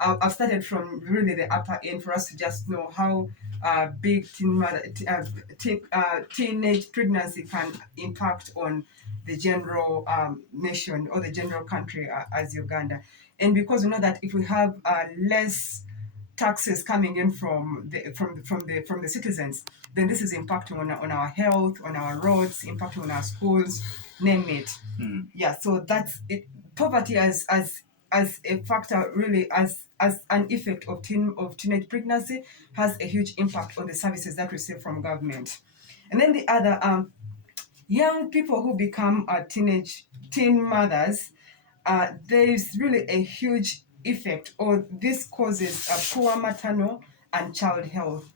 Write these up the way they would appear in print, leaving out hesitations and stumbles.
I've started from really the upper end for us to just know how big teenage pregnancy can impact on the general nation or the general country as Uganda. And because we know that if we have less taxes coming in from the citizens, then this is impacting on our health, on our roads, impacting on our schools, name it. Yeah, so that's it. Poverty as a factor, really, as an effect of teenage pregnancy, has a huge impact on the services that we receive from government. And then the other young people who become teen mothers, there is really a huge effect, or this causes a poor maternal and child health.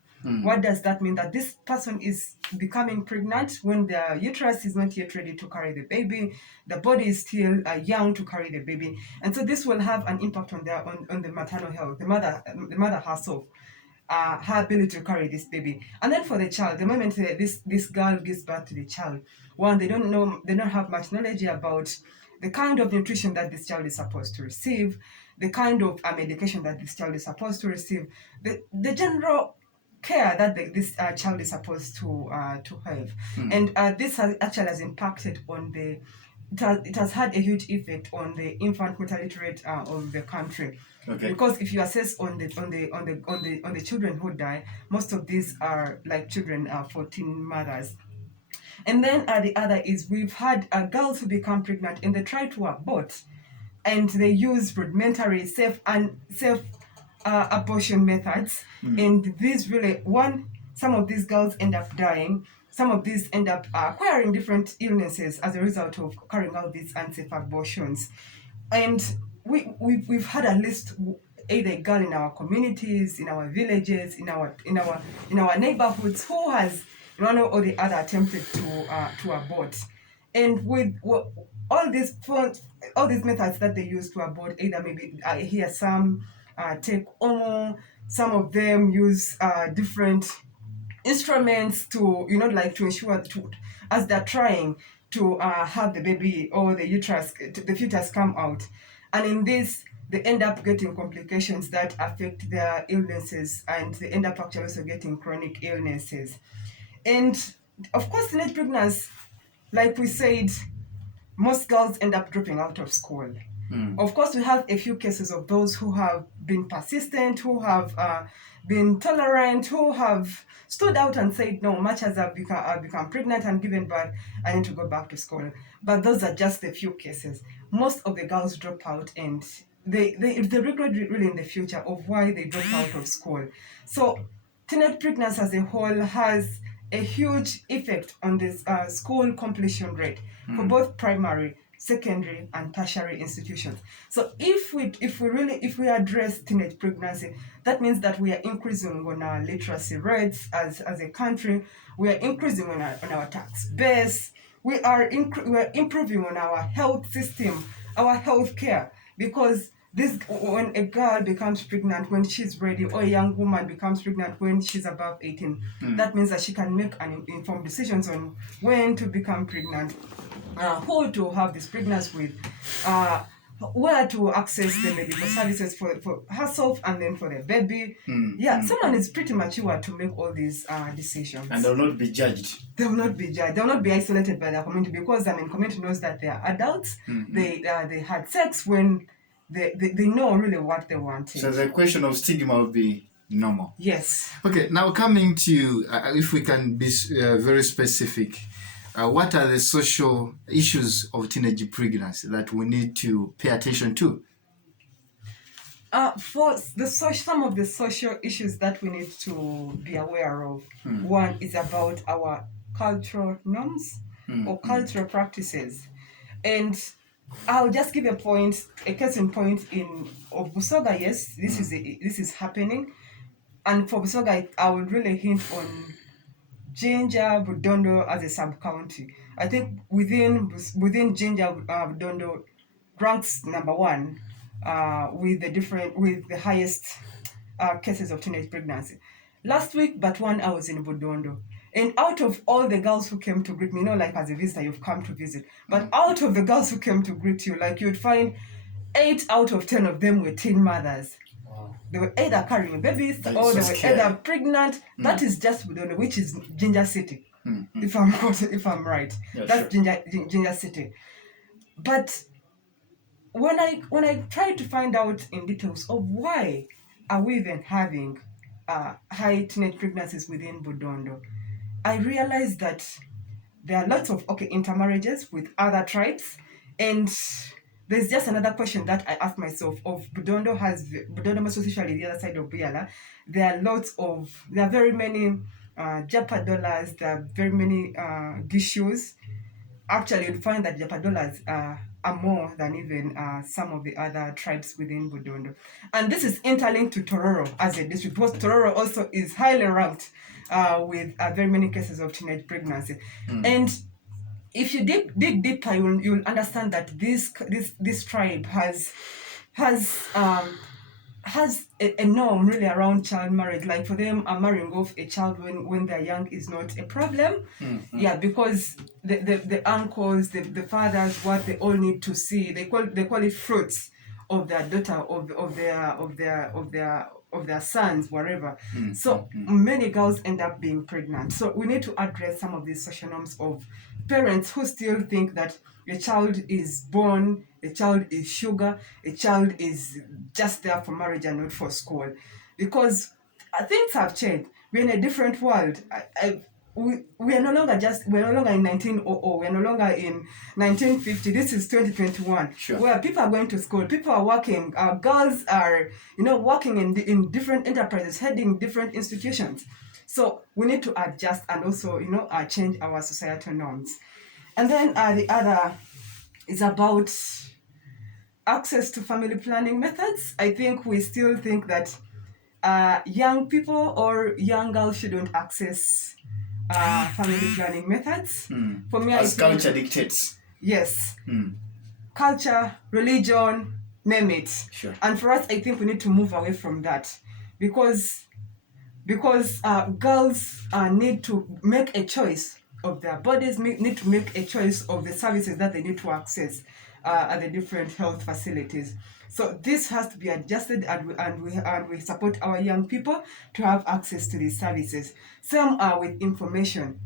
What does that mean? That this person is becoming pregnant when their uterus is not yet ready to carry the baby, the body is still young to carry the baby, and so this will have an impact on the maternal health, the mother herself, her ability to carry this baby. And then for the child, the moment this girl gives birth to the child, one, they don't have much knowledge about the kind of nutrition that this child is supposed to receive, the kind of medication that this child is supposed to receive, the general care that this child is supposed to have. And this has impacted on it has had a huge effect on the infant mortality rate of the country. Okay. Because if you assess on the children who die, most of these are like children 14 mothers. And then the other is we've had girls who become pregnant and they try to abort, and they use rudimentary safe abortion methods. And these really, some of these girls end up dying. Some of these end up acquiring different illnesses as a result of carrying out these unsafe abortions. And we've had at least either a girl in our communities, in our villages, in our neighborhoods who has one or the other attempted to abort. And with all these methods that they use to abort, either maybe I hear some take some of them use different instruments to to ensure as they're trying to have the baby or the fetus come out. And in this, they end up getting complications that affect their illnesses, and they end up actually also getting chronic illnesses. And of course, teenage pregnancy, like we said, most girls end up dropping out of school. Of course, we have a few cases of those who have been persistent, who have been tolerant, who have stood out and said, no, much as I've become pregnant and given birth, I need to go back to school. But those are just a few cases. Most of the girls drop out, and they regret really in the future of why they dropped out of school. So teenage pregnancy as a whole has a huge effect on this school completion rate for both primary, secondary, and tertiary institutions. So if we address teenage pregnancy, that means that we are increasing on our literacy rates as a country. We are increasing on our tax base. We are improving on our health system, our health care, because when a girl becomes pregnant when she's ready, or a young woman becomes pregnant when she's above 18, that means that she can make informed decisions on when to become pregnant, who to have this pregnancy with, where to access the medical services for herself and then for the baby. Someone is pretty mature to make all these decisions. And they'll not be judged. They will not be judged. They will not be isolated by their community, because community knows that they are adults. They had sex when they know really what they want. So the question of stigma will be normal. Yes. Okay, now coming to, if we can be very specific, what are the social issues of teenage pregnancy that we need to pay attention to? For some of the social issues that we need to be aware of, one is about our cultural norms or cultural practices. And I'll just give a case in point of Busoga. Yes, this is happening. And for Busoga, I would really hint on Jinja, Budondo as a sub-county. I think within Jinja, Budondo ranks number one with the highest cases of teenage pregnancy. Last week, but one, I was in Budondo. And out of all the girls who came to greet me, like as a visitor, you've come to visit, but out of the girls who came to greet you, like you'd find 8 out of 10 of them were teen mothers. Wow. They were either carrying babies That is or so they were scary. either pregnant. That is just Budondo, which is Ginger City, if I'm right. Yeah, That's sure. Ginger City. But when I tried to find out in details of why are we even having high teenage pregnancies within Budondo, I realized that there are lots of intermarriages with other tribes, and there's just another question that I ask myself of Budondo, most especially the other side of Biala. There are very many Japa dollars, there are very many gishues. Actually, you'd find that Japadolas are more than even some of the other tribes within Budondo. And this is interlinked to Tororo as a district, because Tororo also is highly ranked with very many cases of teenage pregnancy. And if you dig deeper, you'll understand that this tribe has a norm really around child marriage. Like for them, marrying off a child when they're young is not a problem. Yeah, because the uncles, the fathers, what they all need to see, they call it fruits of their daughter, of their sons, whatever. So many girls end up being pregnant. So we need to address some of these social norms of parents who still think that a child is born, a child is sugar, a child is just there for marriage and not for school. Because things have changed. We're in a different world. We are no longer in 1900. We're no longer in 1950. This is 2021, Sure. where people are going to school, people are working, girls are working in different enterprises, heading different institutions. So we need to adjust and also change our societal norms. And then the other is about access to family planning methods. I think we still think that young people or young girls shouldn't access family planning methods. For me, As I think culture dictates. yes, culture, religion, name it. Sure. And for us, I think we need to move away from that because girls need to make a choice of their bodies, need to make a choice of the services that they need to access at the different health facilities. So this has to be adjusted, and we support our young people to have access to these services. Same with information.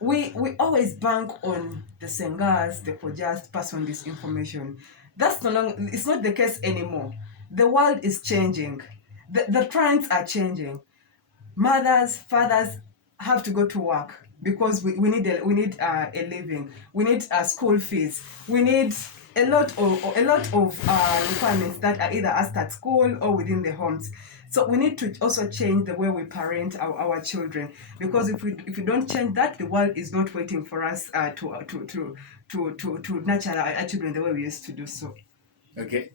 We always bank on the Sengas, the Kojas pass on this information. That's no longer, it's not the case anymore. The world is changing. The trends are changing. Mothers, fathers have to go to work because we need a living. We need school fees. We need a lot of requirements that are either asked at school or within the homes. So we need to also change the way we parent our children, because if we don't change that, the world is not waiting for us to nurture our children the way we used to do so. Okay.